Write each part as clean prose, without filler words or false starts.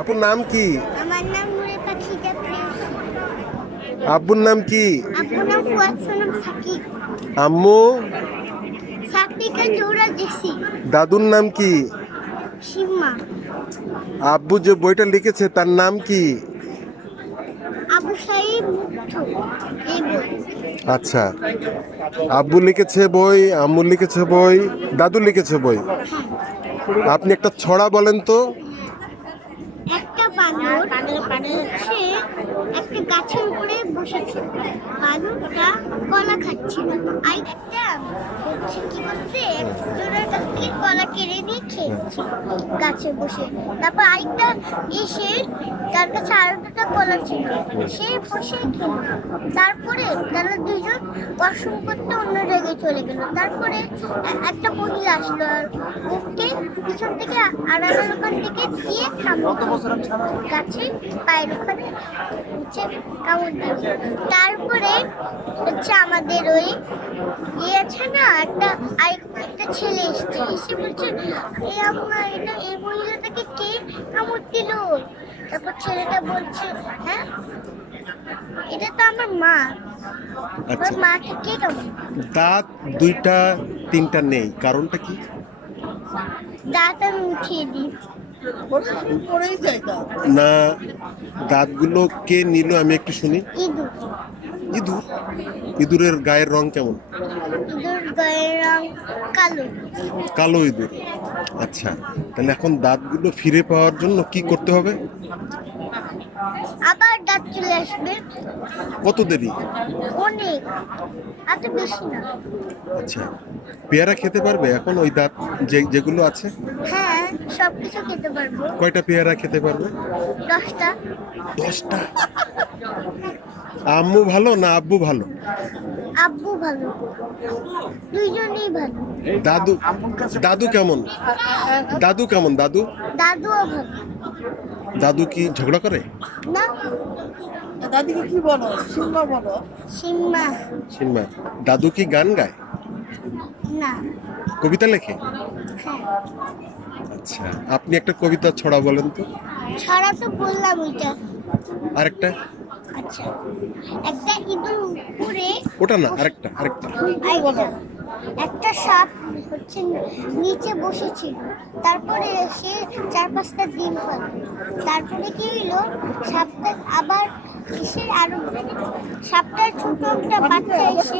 আপুর নাম কি? আমার নাম নূরে পাখিটা প্রেয়সী। আব্বুর নাম কি? আব্বুর নাম ফুয়াদ সোনম সাকিব। আম্মু? সাকিকা জোহরা জেসি। দাদুর নাম কি? সিম্মা। আব্বু যে বইটা লিখেছে তার নাম কি? আবু সাইদ মুগ্ধ। এই বই। আচ্ছা, আব্বু লিখেছে বই, আম্মু লিখেছে বই, দাদু লিখেছে বই। আপনি একটা ছড়া বলেন তো। একটা বানর হচ্ছে একটা গাছের উপরে বসেছে। বানরটা কলা খাচ্ছিল। আরেকটা হচ্ছে কি করছে, একজনের কাছ থেকে কলা কেড়ে নিয়ে খেয়েছে গাছে বসে। তারপর আরেকটা এসে, তার কাছে আরো দুটা কলা ছিল, সে বসে খেলো। তারপরে তারা দুজন ওয়াশরুম করতে অন্য জায়গায় চলে গেল। তারপরে একটা মহিলা আসলো আর ওকে পিছন থেকে আড়ালের ওখান থেকে দিয়ে থামলো গাছে পায়ের ওখানে হচ্ছে কামড় দিয়ে। তারপরে হচ্ছে আমাদের ওই ইয়ে আছে না, একটা ছেলে এসছে, এসে বলছে এই আম্মা, এটা এই মহিলাটাকে কে কামড় দিল? তারপর ছেলেটা বলছে হ্যাঁ, এটা তো আমার মা। আচ্ছা, মাকে কে কামড়? দাঁত দুইটা তিনটা নেই, কারণটা কি? দাঁত আমি উঠিয়ে দিই। না, দাঁতগুলো কে নিল আমি একটু শুনি। ইঁদুর। ইঁদুর? ইঁদুরের গায়ের রং কেমন? ইঁদুর গায়ের রং কালো। কালো ইঁদুর। আচ্ছা, তাহলে এখন দাঁতগুলো ফিরে পাওয়ার জন্য কি করতে হবে? আবার দাঁত চলে আসবে। কত দেরি? অনেক, এত বেশি না। আচ্ছা, পেয়ারা খেতে পারবে এখন ওই দাঁত যেগুলো আছে? হ্যাঁ, সবকিছু খেতে পারবো। কয়টা পেয়ারা খেতে পারবে? 10টা। 10টা? আম্মু ভালো না আব্বু ভালো? আব্বু ভালো, দুইজনেই ভালো। দাদু? দাদু কেমন? দাদু কেমন? দাদু? দাদুও ভালো। দাদু কি ঝগড়া করে? না। দাদিকে কি বলো? সিম্মা বলো। সিম্মা। সিম্মা। দাদু কি গান গায়? না। কবিতা লেখে? হ্যাঁ। আচ্ছা, আপনি একটা কবিতা ছড়া বলেন তো। ছড়া তো বললাম ওইটা। আরেকটা? আচ্ছা, একটা ইঁদুর উপরে, ওটা না, আরেকটা আরেকটা। আরেকটা, একটা সাপ হচ্ছে নিচে বসেছিল। তারপরে সে 4-5টা ডিম পারল। তারপরে কি হইলো, সাপটা আবার এসে আরো, সাপটার ছোট একটা বাচ্চা এসে,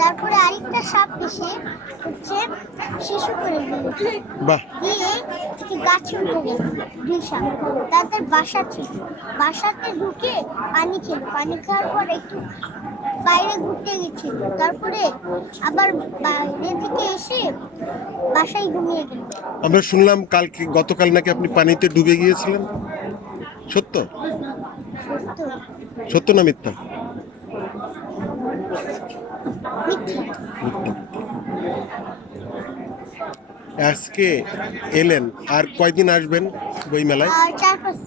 তারপরে আরেকটা সাপ এসে হচ্ছে শিশু করে দিল। বাহ। দিয়ে গাছে উঠে গেল। দুই সাপ তাদের বাসা ছিল, বাসাতে ঢুকে পানি খেলো। পানি খাওয়ার পর একটু বাইরে ঘুরতে গেছিল। তারপরে আবার বাইরে থেকে এসে বাসায় ঘুমিয়ে গেল। আমরা শুনলাম গতকাল নাকি আপনি পানিতে ডুবে গিয়েছিলেন, সত্য? সত্য। সত্য না মিথ্যা? মিথ্যা। মিথ্যা। আজকে এলেন, আর কয়দিন আসবেন বই মেলায়? আর 4-5